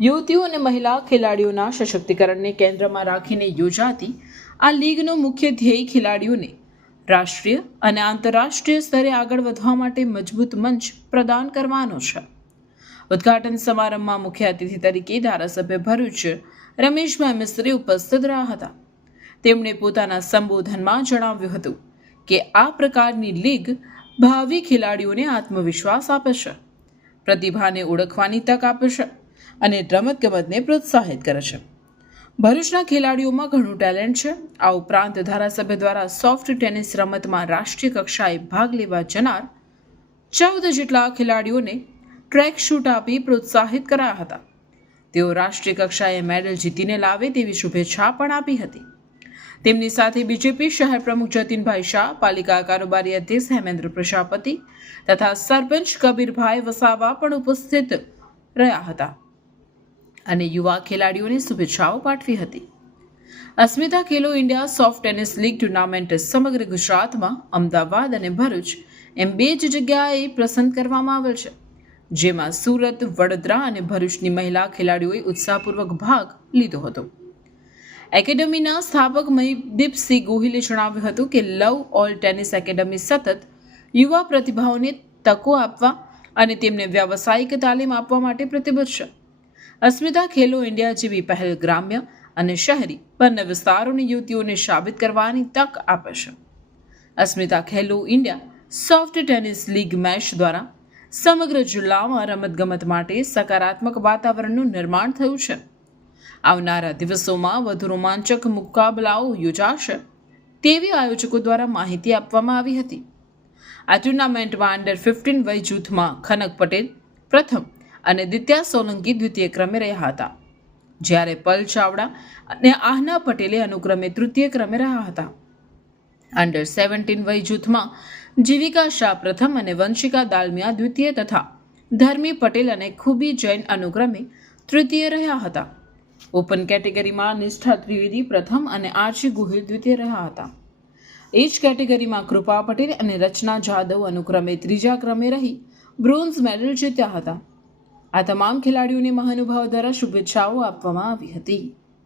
યુવતીઓ અને મહિલા ખેલાડીઓના સશક્તિકરણને કેન્દ્રમાં રાખીને યોજાતી આ લીગનો મુખ્ય ધ્યેય ખેલાડીઓને રાષ્ટ્રીય અને આંતરરાષ્ટ્રીય સ્તરે આગળ વધવા માટે મજબૂત મંચ પ્રદાન કરવાનો છે. ઉદ્ઘાટન સમારંભમાં મુખ્ય અતિથિ તરીકે ધારાસભ્ય ભરૂચ રમેશભાઈ મિસ્ત્રી ઉપસ્થિત રહ્યા હતા. તેમણે પોતાના સંબોધનમાં જણાવ્યું હતું કે આ પ્રકારની લીગ ભાવિ ખેલાડીઓને આત્મવિશ્વાસ આપે છે, પ્રતિભાને ઓળખવાની તક આપે છે અને રમતગમતને પ્રોત્સાહિત કરે છે. ભરૂચના ખેલાડીઓમાં ઘણું ટેલેન્ટ છે. આ ઉપરાંત ધારાસભ્ય દ્વારા સોફ્ટ ટેનિસ રમતમાં રાષ્ટ્રીય કક્ષાએ ભાગ લેવા જનાર 14 જેટલા ખેલાડીઓને ટ્રેક શૂટ આપી પ્રોત્સાહિત કરાયા હતા. તેઓ રાષ્ટ્રીય કક્ષાએ મેડલ જીતીને લાવે તેવી શુભેચ્છા પણ આપી હતી. તેમની સાથે બીજેપી શહેર પ્રમુખ જતીનભાઈ શાહ, પાલિકા કારોબારી અધ્યક્ષ હેમેન્દ્ર પ્રજાપતિ તથા સરપંચ કબીરભાઈ વસાવા પણ ઉપસ્થિત રહ્યા હતા અને યુવા ખેલાડીઓને શુભેચ્છાઓ પાઠવી હતી. Asmita Khelo India soft tennis league tournament સમગ્ર ગુજરાતમાં અમદાવાદ અને ભરૂચ એમ 2 જગ્યાએ પસંદ કરવામાં આવેલ છે, જેમાં સુરત, વડોદરા અને ભરૂચની મહિલા ખેલાડીઓએ ઉત્સાહપૂર્વક ભાગ લીધો હતો. એકેડમીના સ્થાપક મહીદીપસિંહ ગોહિલે જણાવ્યું હતું કે લવ ઓલ ટેનિસ એકેડમી સતત યુવા પ્રતિભાઓને તકો આપવા અને તેમને વ્યાવસાયિક તાલીમ આપવા માટે પ્રતિબદ્ધ છે. અસ્મિતા ખેલો ઇન્ડિયા જેવી પહેલ ગ્રામ્ય અને શહેરી બંને વિસ્તારોની યુવતીઓને સાબિત કરવાની તક આપે છે. Asmita Khelo India soft tennis league match દ્વારા સમગ્ર જિલ્લામાં રમતગમત માટે સકારાત્મક વાતાવરણનું નિર્માણ થયું છે. આવનારા દિવસોમાં વધુ રોમાંચક મુકાબલાઓ યોજાશે તેવી આયોજકો દ્વારા માહિતી આપવામાં આવી હતી. આ ટુર્નામેન્ટમાં અંડર 15 વય જૂથમાં ખનક પટેલ પ્રથમ અને દિત્યા સોલંકી દ્વિતીય ક્રમે રહ્યા હતા, જ્યારે પલ ચાવડા અને આહના પટેલે અનુક્રમે તૃતીય ક્રમે રહ્યા હતા. અંડર 17 વય જૂથમાં જીવિકા શાહ પ્રથમ અને વંશિકા દાલમિયા દ્વિતીય તથા ધર્મી પટેલ અને ખુબી જૈન અનુક્રમે તૃતીય રહ્યા હતા. ઓપન કેટેગરીમાં નિષ્ઠા ત્રિવેદી પ્રથમ અને આરજી ગોહિલ દ્વિતીય રહ્યા હતા. એ જ કેટેગરીમાં કૃપા પટેલ અને રચના જાદવ અનુક્રમે ત્રીજા ક્રમે રહી બ્રોન્ઝ મેડલ જીત્યા હતા. આ તમામ ખેલાડીઓને મહાનુભાવો દ્વારા શુભેચ્છાઓ આપવામાં આવી હતી.